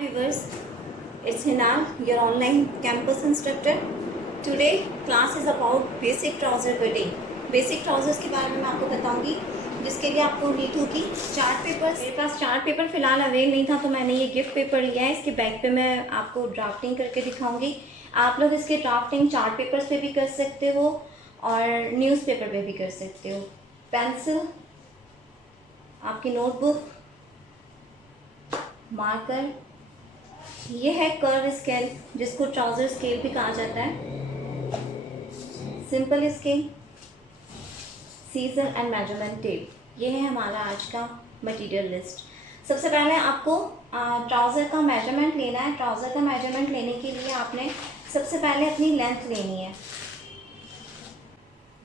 viewers, it's Hinal, your online campus instructor. Today class is about basic trouser cutting. Basic trousers के बारे में मैं आपको बताऊंगी, जिसके लिए आपको नीड होगी चार्ट पेपर। मेरे पास चार्ट पेपर फिलहाल अवेल नहीं था, तो मैंने ये गिफ्ट पेपर लिया है। इसके बैक पे मैं आपको ड्राफ्टिंग करके दिखाऊंगी। आप लोग इसके ड्राफ्टिंग चार्ट पेपर्स पे भी कर सकते हो और न्यूज़पेपर पे भी कर सकते हो। पेंसिल, आपकी नोटबुक, मार्कर, ये है कर्व स्केल जिसको ट्राउज़र स्केल भी कहा जाता है, simple scale, scissor and measurement tape. ये है हमारा आज का मटेरियल लिस्ट। सबसे पहले आपको ट्राउज़र का मेजरमेंट लेना है। ट्राउज़र का मेजरमेंट लेने के लिए आपने सबसे पहले अपनी लेंथ लेनी है।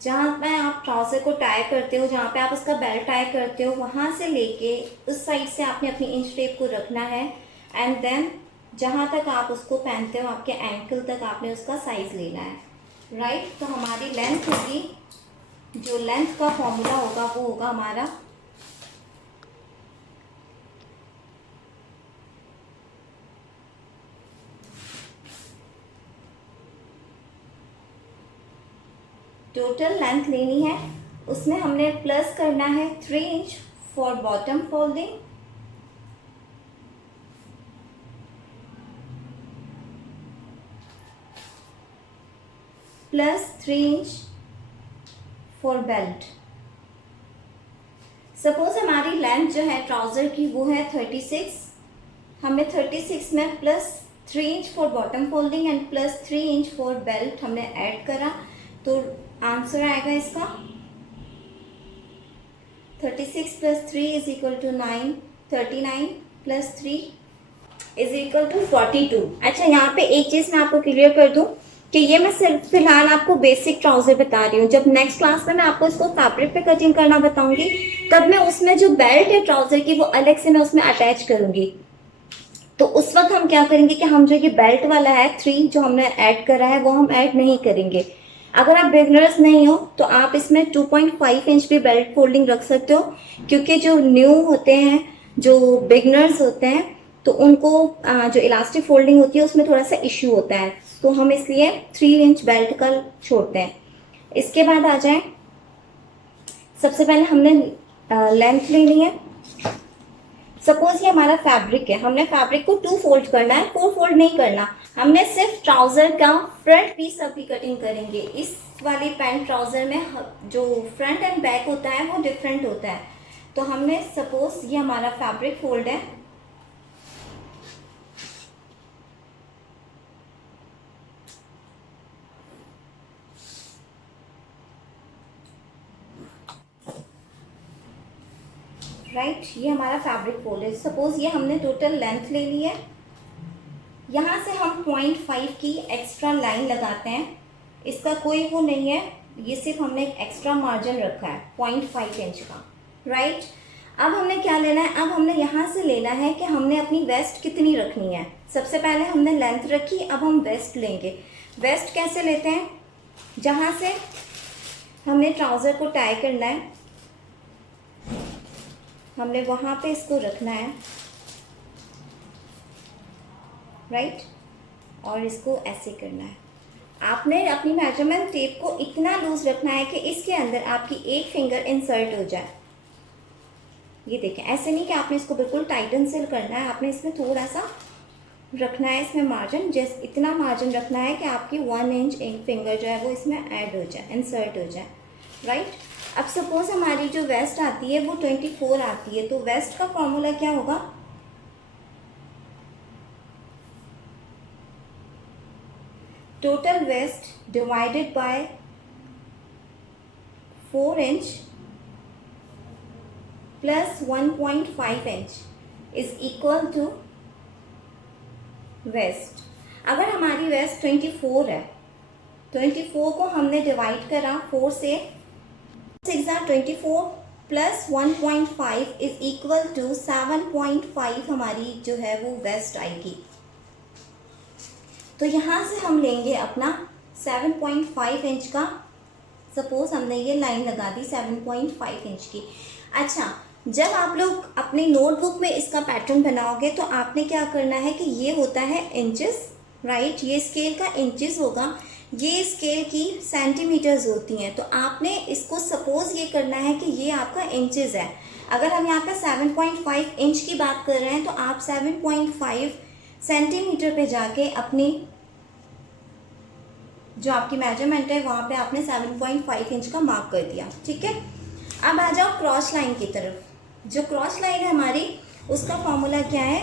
जहाँ पे आप ट्राउज़र को टाई करते हो, जहाँ पे आप उसका बेल्ट टाई करते हो, वहाँ से लेके उस साइड से आपने अपनी इंच टेप को रखना है। एंड देन जहाँ तक आप उसको पहनते हो, आपके एंकल तक आपने उसका साइज़ लेना है। राइट, तो हमारी लेंथ होगी, जो लेंथ का फॉर्मूला होगा वो होगा हमारा टोटल लेंथ लेनी है। उसमें हमने प्लस करना है 3 inch for bottom folding, plus 3 inch for belt. Suppose हमारी लेंथ जो है ट्राउज़र की वो है 36। हमने 36 में plus 3 inch for bottom folding and plus 3 inch for belt हमने ऐड करा, तो आंसर आएगा इसका 36 plus 3 is equal to 9, 39 plus 3 is equal to 42। अच्छा, यहाँ पे एक चीज़ मैं आपको क्लियर कर दूँ कि ये मैं सिर्फ फिलहाल आपको बेसिक ट्राउज़र बता रही हूँ। जब नेक्स्ट क्लास में मैं आपको इसको फैब्रिक पे कटिंग करना बताऊंगी, तब मैं उसमें जो बेल्ट है ट्राउज़र की वो अलग से मैं उसमें अटैच करूँगी। तो उस वक्त हम क्या करेंगे कि हम जो ये बेल्ट वाला है 3 जो हमने ऐड करा है वो हम ऐड नहीं करेंगे। अगर आप बिगनर्स नहीं हो तो आप इसमें 2.5 इंच भी बेल्ट फोल्डिंग रख सकते हो, क्योंकि जो न्यू होते हैं, जो बिगनर्स होते हैं, तो उनको जो इलास्टिक फोल्डिंग होती है उसमें थोड़ा सा इश्यू होता है, तो हम इसलिए 3 इंच बेल्ट का छोड़ते हैं। इसके बाद आ जाए, सबसे पहले हमने लेंथ लेनी है। सपोज ये हमारा फैब्रिक है, हमने फैब्रिक को 2 फोल्ड करना है, 4 फोल्ड नहीं करना। हमने सिर्फ ट्राउज़र का फ्रंट पीस अभी कटिंग करेंगे। इस वाली पैंट ट्राउज़र में जो फ्रंट एंड बैक होता है वो डिफरेंट होता है। तो हमने सपोज ये हमारा फैब्रिक फोल्ड है, राइट, ये हमारा फैब्रिक फोल्ड है। सपोज ये हमने टोटल लेंथ ले ली है। यहाँ से हम 0.5 की एक्स्ट्रा लाइन लगाते हैं। इसका कोई वो नहीं है, ये सिर्फ हमने एक एक्स्ट्रा मार्जिन रखा है 0.5 इंच का। राइट, अब हमने क्या लेना है, अब हमने यहाँ से लेना है कि हमने अपनी वेस्ट कितनी रखनी है। सबसे पहले हमने लेंथ रखी, अब हम वेस्ट लेंगे। वेस्ट कैसे लेते हैं, जहाँ से हमने ट्राउज़र को टाई करना है, हमने वहाँ पे इसको रखना है, राइट, और इसको ऐसे करना है। आपने अपनी मेजरमेंट टेप को इतना लूज रखना है कि इसके अंदर आपकी एक फिंगर इंसर्ट हो जाए। ये देखें, ऐसे नहीं कि आपने इसको बिल्कुल टाइटन से करना है, आपने इसमें थोड़ा सा रखना है, इसमें मार्जिन, जैसे इतना मार्जिन रखना है कि आपकी 1 इंच एक फिंगर जो है वो इसमें ऐड हो जाए, इंसर्ट हो जाए। राइट, अब सपोज हमारी जो वेस्ट आती है वो 24 आती है, तो वेस्ट का फॉर्मूला क्या होगा, total waist divided by 4 inch plus 1.5 inch is equal to waist. अगर हमारी वेस्ट 24 है, 24 को हमने डिवाइड करा 4 से, 6 24 प्लस 1.5 इज इक्वल टू 7.5 हमारी जो है वो वेस्ट आएगी। तो यहाँ से हम लेंगे अपना 7.5 इंच का, सपोज हमने ये लाइन लगा दी 7.5 इंच की। अच्छा, जब आप लोग अपनी नोटबुक में इसका पैटर्न बनाओगे तो आपने क्या करना है कि ये होता है इंचेस, राइट, ये स्केल का इंचेस होगा, ये स्केल की सेंटीमीटर्स होती हैं। तो आपने इसको सपोज ये करना है कि ये आपका इंचेस है। अगर हम यहाँ पे 7.5 इंच की बात कर रहे हैं तो आप 7.5 सेंटीमीटर पे जाके अपनी जो आपकी मेजरमेंट है वहाँ पे आपने 7.5 इंच का मार्क कर दिया, ठीक है। अब आ जाओ क्रॉस लाइन की तरफ। जो क्रॉस लाइन है हमारी, उसका फॉर्मूला क्या है?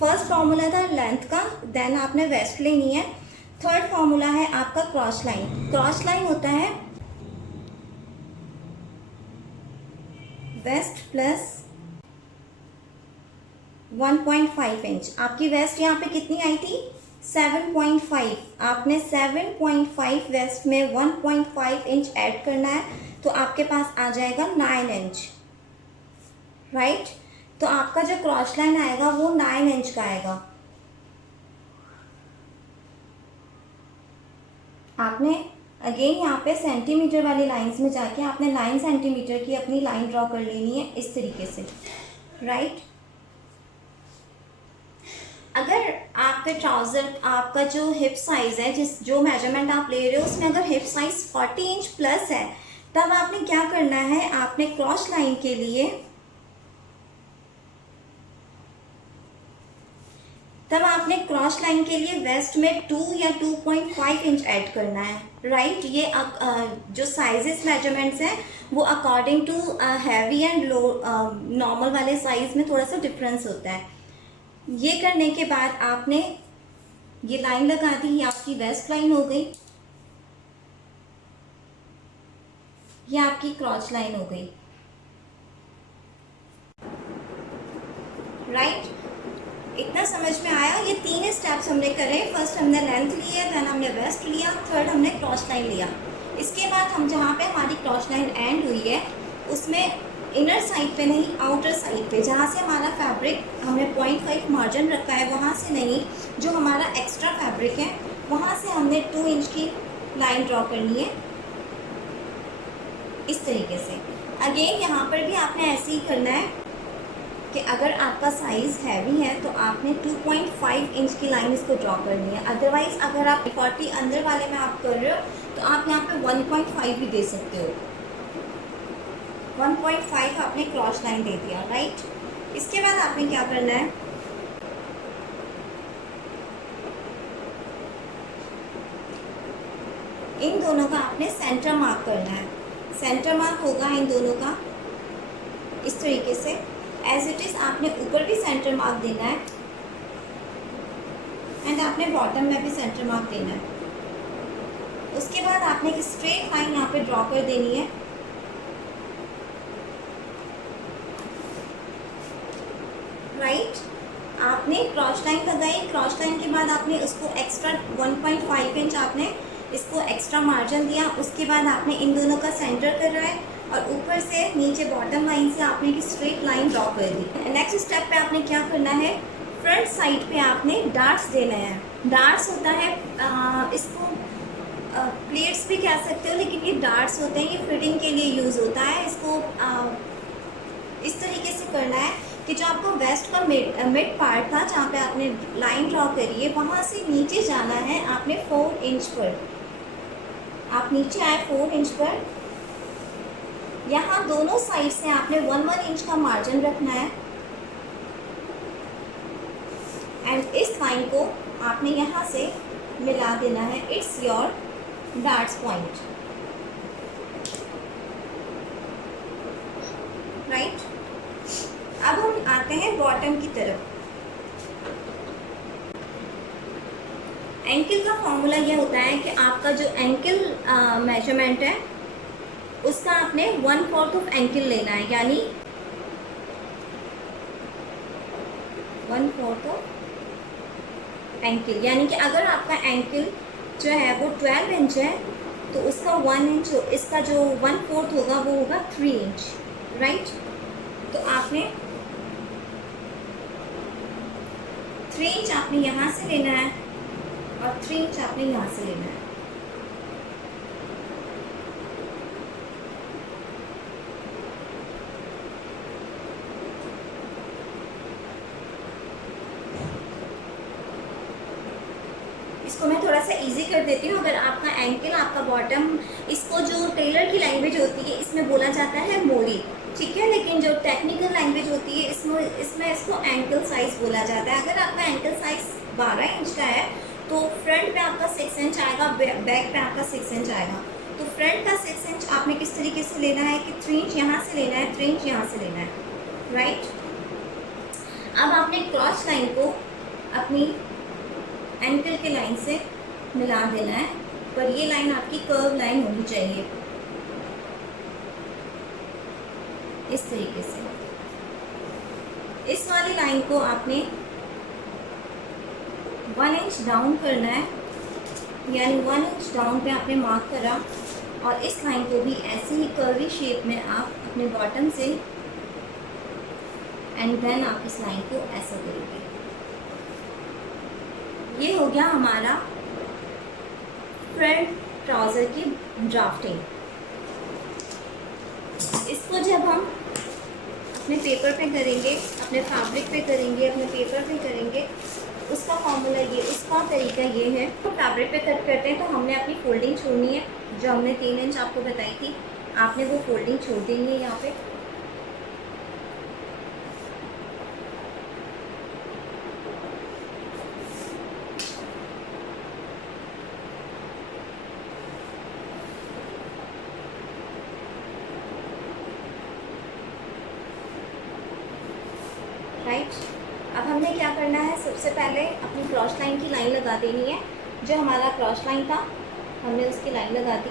फर्स्ट फॉर्मूला था लेंथ का, देन आपने वेस्ट लेनी है। थर्ड फॉर्मूला है आपका क्रॉस लाइन। क्रॉस लाइन होता है वेस्ट प्लस 1.5 इंच। आपकी वेस्ट यहाँ पे कितनी आई थी? 7.5। आपने 7.5 वेस्ट में 1.5 इंच ऐड करना है तो आपके पास आ जाएगा 9 इंच, राइट। तो आपका जो क्रॉस लाइन आएगा वो 9 इंच का आएगा। आपने अगेन यहाँ पे सेंटीमीटर वाली लाइंस में जाके आपने 9 सेंटीमीटर की अपनी लाइन ड्रॉ कर लेनी है इस तरीके से, राइट। अगर आपके ट्राउज़र, आपका जो हिप साइज़ है, जो मेजरमेंट आप ले रहे हो उसमें अगर हिप साइज़ 40 इंच प्लस है, तब आपने क्या करना है? आपने क्रॉस लाइन के लिए वेस्ट में 2 या 2.5 इंच ऐड करना है, राइट। ये जो साइजेस मेजरमेंट्स हैं वो according to heavy and low normal वाले साइज में थोड़ा सा डिफरेंस होता है। ये करने के बाद आपने ये लाइन लगा दी, ये आपकी वेस्ट लाइन हो गई, ये आपकी क्रॉस लाइन हो गई, राइट। इतना समझ में आया? ये 3 स्टेप्स हमने करे। फर्स्ट हमने लेंथ लिया, देन हमने वेस्ट लिया, थर्ड हमने क्रॉस लाइन लिया। इसके बाद हम जहाँ पे हमारी क्रॉस लाइन एंड हुई है उसमें इनर साइड पे नहीं, आउटर साइड पे, जहाँ से हमारा फैब्रिक हमने 0.5 मार्जिन रखा है वहाँ से नहीं, जो हमारा एक्स्ट्रा फैब्रिक है वहाँ से हमने 2 इंच की लाइन ड्रॉ करनी है इस तरीके से। अगेन यहाँ पर भी आपने ऐसे ही करना है कि अगर आपका साइज़ हैवी है तो आपने 2.5 इंच की लाइन इसको ड्रॉ करनी है। अदरवाइज़ अगर आप 40 अंदर वाले में आप कर रहे हो तो आप यहाँ पे 1.5 भी दे सकते हो। 1.5 आपने क्रॉस लाइन दे दिया, राइट। इसके बाद आपने क्या करना है? इन दोनों का आपने सेंटर मार्क करना है। सेंटर मार्क होगा इन दोनों का इस तरीके से। एज इट इज़ आपने ऊपर भी सेंटर मार्क देना है एंड आपने बॉटम में भी सेंटर मार्क देना है। उसके बाद आपने एक स्ट्रेट लाइन यहाँ पे ड्रॉ कर देनी है, राइट। आपने क्रॉस लाइन लगाई, क्रॉस लाइन के बाद आपने उसको एक्स्ट्रा 1.5 इंच आपने इसको एक्स्ट्रा मार्जिन दिया। उसके बाद आपने इन दोनों का सेंटर कर रहा है और ऊपर से नीचे बॉटम लाइन से आपने एक स्ट्रेट लाइन ड्रॉ कर दी। नेक्स्ट स्टेप पे आपने क्या करना है? फ्रंट साइड पे आपने डार्ट्स देना है। डार्ट्स होता है इसको प्लेट्स भी कह सकते हो, लेकिन ये डार्ट्स होते हैं, ये फिटिंग के लिए यूज़ होता है। इसको इस तरीके से करना है कि जो आपको वेस्ट का मिड पार्ट था जहाँ पे आपने लाइन ड्रॉ करी है वहाँ से नीचे जाना है आपने 4 इंच पर। आप नीचे आए 4 इंच पर, यहाँ दोनों साइड से आपने 1 इंच का मार्जिन रखना है एंड इस लाइन को आपने यहाँ से मिला देना है। It's your darts point, right. अब हम आते हैं बॉटम की तरफ। एंकल का फॉर्मूला ये होता है कि आपका जो एंकल मेजरमेंट है उसका आपने 1/4 ऑफ एंकल लेना है, यानी 1/4 ऑफ एंकल। यानी कि अगर आपका एंकल जो है वो 12 इंच है तो उसका 1 इंच, इसका जो 1/4 होगा वो होगा 3 इंच, राइट। तो आपने 3 इंच आपने यहाँ से लेना है और 3 इंच आपने यहाँ से लेना है। सा इजी कर देती हूँ। अगर आपका एंकल, आपका बॉटम, इसको जो टेलर की लैंग्वेज होती है इसमें बोला जाता है मोरी, ठीक है, लेकिन जो टेक्निकल लैंग्वेज होती है इसमें इसको एंकल साइज़ बोला जाता है। अगर आपका एंकल साइज़ 12 इंच का है तो फ्रंट पे आपका 6 इंच आएगा, बैक पे आपका 6 इंच आएगा। तो फ्रंट का 6 इंच आपने किस तरीके से लेना है कि 3 इंच यहाँ से लेना है, 3 इंच यहाँ से लेना है, राइट। अब आपने क्रॉस लाइन को अपनी एंकल के लाइन से मिला देना है, पर ये लाइन आपकी कर्व लाइन होनी चाहिए इस तरीके से। इस वाली लाइन को आपने 1 इंच डाउन करना है, यानी 1 इंच डाउन पे आपने मार्क करा, और इस लाइन को भी ऐसे ही कर्वी शेप में आप अपने बॉटम से एंड देन आप इस लाइन को ऐसा करेंगे। ये हो गया हमारा फ्रंट ट्राउज़र की ड्राफ्टिंग। इसको जब हम अपने पेपर पे करेंगे, अपने फैब्रिक पे करेंगे, अपने पेपर पे करेंगे, उसका फॉर्मूला ये, उसका तरीका ये है। तो फैब्रिक पे कट करते हैं तो हमने अपनी फोल्डिंग छोड़नी है, जो हमने 3 इंच आपको बताई थी, आपने वो फोल्डिंग छोड़ देनी है यहाँ पे। राइट, अब हमने क्या करना है, सबसे पहले अपनी क्रॉस लाइन की लाइन लगा देनी है। जो हमारा क्रॉस लाइन था हमने उसकी लाइन लगा दी,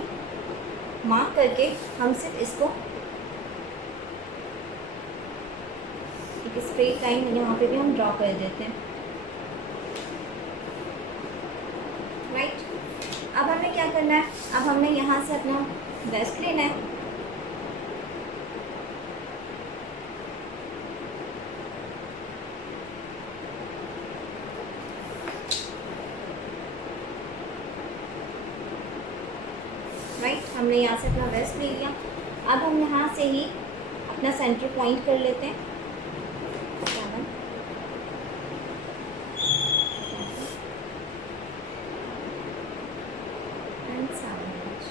मार्क करके हम सिर्फ इसको एक स्ट्रेट लाइन यहाँ पे भी हम ड्रॉ कर देते हैं, राइट। अब हमें क्या करना है, अब हमने यहाँ से अपना वेस्ट लेना है, राइट। हमने यहाँ से अपना वेस्ट ले लिया। अब हम यहाँ से ही अपना सेंटर पॉइंट कर लेते हैं, 7 and 7 इंच।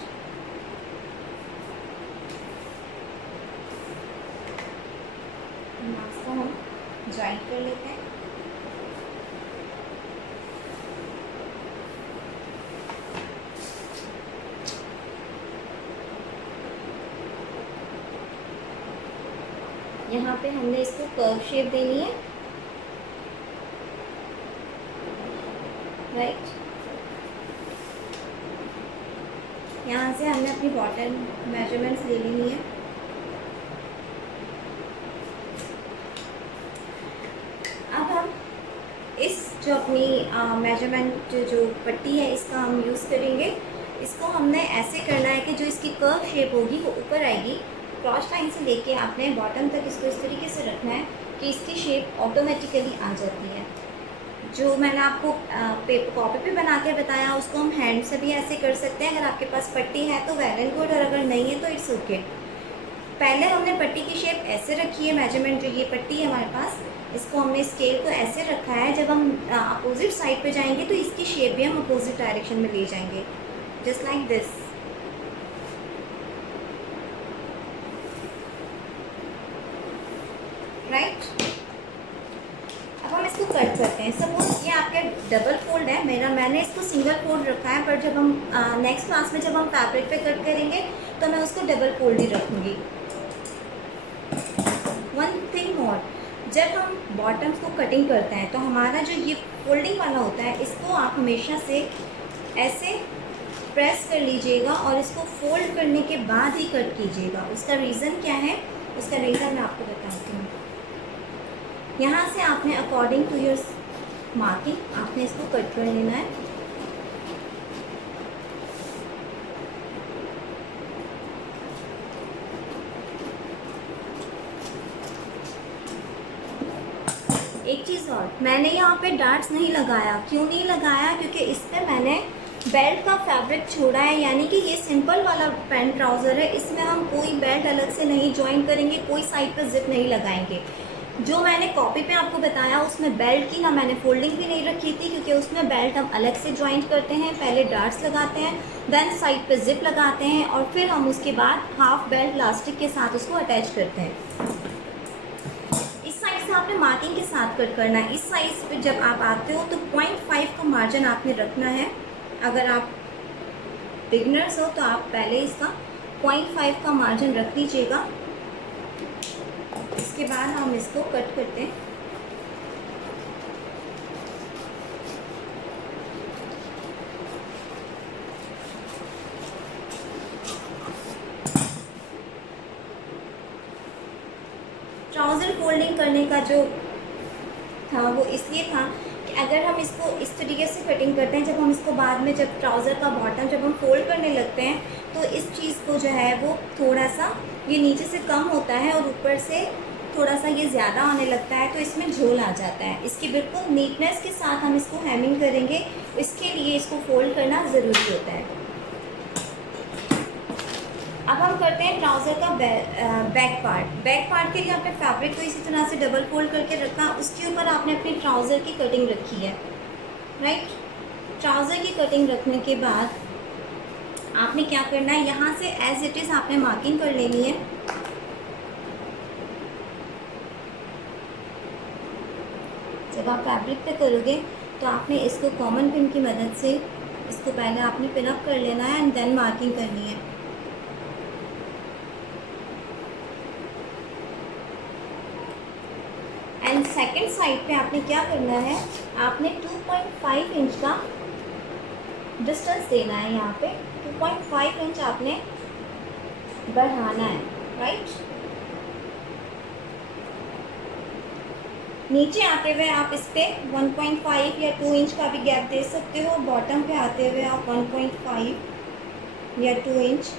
मास्क को हम ज्वाइंट कर लेते हैं। यहाँ पे हमने इसको कर्व शेप देनी है, राइट। यहाँ से हमने अपनी बॉटम मेजरमेंट्स ले लेनी है। अब हम इस जो अपनी मेजरमेंट जो पट्टी है इसका हम यूज़ करेंगे। इसको हमने ऐसे करना है कि जो इसकी कर्व शेप होगी वो ऊपर आएगी। क्रॉस लाइन से लेके आपने बॉटम तक इसको इस तरीके से रखना है कि इसकी शेप ऑटोमेटिकली आ जाती है। जो मैंने आपको कॉपी पे बना के बताया उसको हम हैंड से भी ऐसे कर सकते हैं। अगर आपके पास पट्टी है तो वेल एंड गुड, और अगर नहीं है तो इट्स ओके। पहले हमने पट्टी की शेप ऐसे रखी है, मेजरमेंट जो ये पट्टी है हमारे पास, इसको हमने स्केल को ऐसे रखा है। जब हम अपोजिट साइड पे जाएंगे तो इसकी शेप भी हम अपोजिट डायरेक्शन में ले जाएंगे, जस्ट लाइक दिस। राइट, अब हम इसको कट करते हैं। सपोज ये आपका डबल फोल्ड है, मैंने इसको सिंगल फोल्ड रखा है, पर जब हम नेक्स्ट क्लास में जब हम फैब्रिक पे कट करेंगे तो मैं उसको डबल फोल्ड ही रखूँगी। वन थिंग मोर, जब हम बॉटम्स को कटिंग करते हैं तो हमारा जो ये फोल्डिंग वाला होता है इसको आप हमेशा से ऐसे प्रेस कर लीजिएगा और इसको फोल्ड करने के बाद ही कट कीजिएगा। उसका रीज़न क्या है, उसका रीज़न मैं आपको बताती हूँ। यहाँ से आपने अकॉर्डिंग टू योर मार्किंग आपने इसको कट कर लेना है। एक चीज़ और, मैंने यहाँ पे डार्ट्स नहीं लगाया। क्यों नहीं लगाया? क्योंकि इस पर मैंने बेल्ट का फैब्रिक छोड़ा है, यानी कि ये सिंपल वाला पैंट ट्राउज़र है। इसमें हम कोई बेल्ट अलग से नहीं ज्वाइन करेंगे, कोई साइड पर जिप नहीं लगाएंगे। जो मैंने कॉपी पे आपको बताया उसमें बेल्ट की ना मैंने फोल्डिंग भी नहीं रखी थी, क्योंकि उसमें बेल्ट हम अलग से जॉइंट करते हैं, पहले डार्ट्स लगाते हैं, देन साइड पे जिप लगाते हैं और फिर हम उसके बाद हाफ बेल्ट इलास्टिक के साथ उसको अटैच करते हैं। इस साइड से आपने मार्किंग के साथ कट करना है। इस साइज पे जब आप आते हो तो 0.5 का मार्जिन आपने रखना है। अगर आप बिगनर्स हो तो आप पहले इसका 0.5 का मार्जिन रख लीजिएगा। इसके बाद हम इसको कट करते हैं। ट्राउज़र फोल्डिंग करने का जो था वो इसलिए था कि अगर हम इसको इस तरीके से कटिंग करते हैं, जब हम इसको बाद में जब ट्राउज़र का बॉटम जब हम फोल्ड करने लगते हैं तो इस चीज़ को जो है वो थोड़ा सा ये नीचे से कम होता है और ऊपर से थोड़ा सा ये ज़्यादा आने लगता है, तो इसमें झोल आ जाता है। इसकी बिल्कुल नीटनेस के साथ हम इसको हेमिंग करेंगे, इसके लिए इसको फोल्ड करना ज़रूरी होता है। अब हम करते हैं ट्राउज़र का बैक पार्ट। बैक पार्ट के लिए आपने फैब्रिक को इसी तरह से डबल फोल्ड करके रखा, उसके ऊपर आपने अपनी ट्राउज़र की कटिंग रखी है, राइट। ट्राउज़र की कटिंग रखने के बाद आपने क्या करना है, यहाँ से एज इट इज़ आपने मार्किंग कर लेनी है। जब आप फैब्रिक पे करोगे तो आपने इसको कॉमन पिन की मदद से इसको पहले आपने पिन अप कर लेना है एंड देन मार्किंग करनी है। एंड सेकंड साइड पे आपने क्या करना है, आपने 2.5 इंच का डिस्टेंस देना है। यहाँ पे 2.5 इंच आपने बढ़ाना है, राइट। नीचे आते हुए आप इस पर 1.5 या 2 इंच का भी गैप दे सकते हो। बॉटम पे आते हुए आप 1.5 या 2 इंच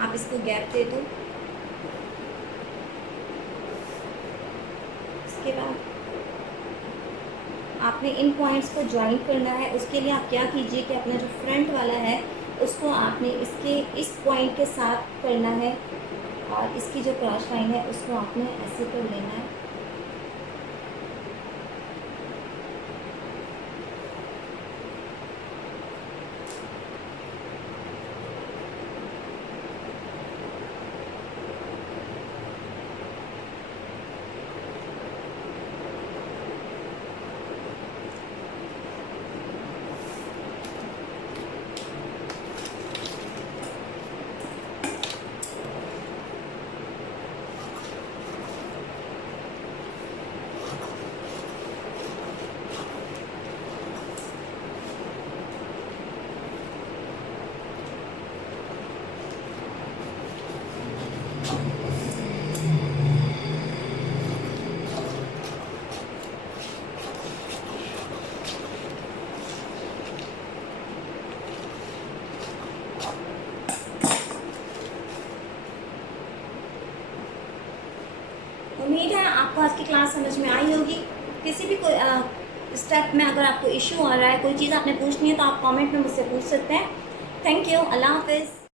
आप इसको गैप दे दो। इसके बाद आपने इन पॉइंट्स को ज्वाइन करना है। उसके लिए आप क्या कीजिए कि अपना जो फ्रंट वाला है उसको आपने इसके इस पॉइंट के साथ करना है और इसकी जो क्रॉस लाइन है उसको आपने ऐसे कर लेना है। उम्मीद है आपको आज की क्लास समझ में आई होगी। किसी भी कोई स्टेप में अगर आपको इशू आ रहा है, कोई चीज़ आपने पूछनी है तो आप कमेंट में मुझसे पूछ सकते हैं। Thank you. अल्लाह हाफिज़।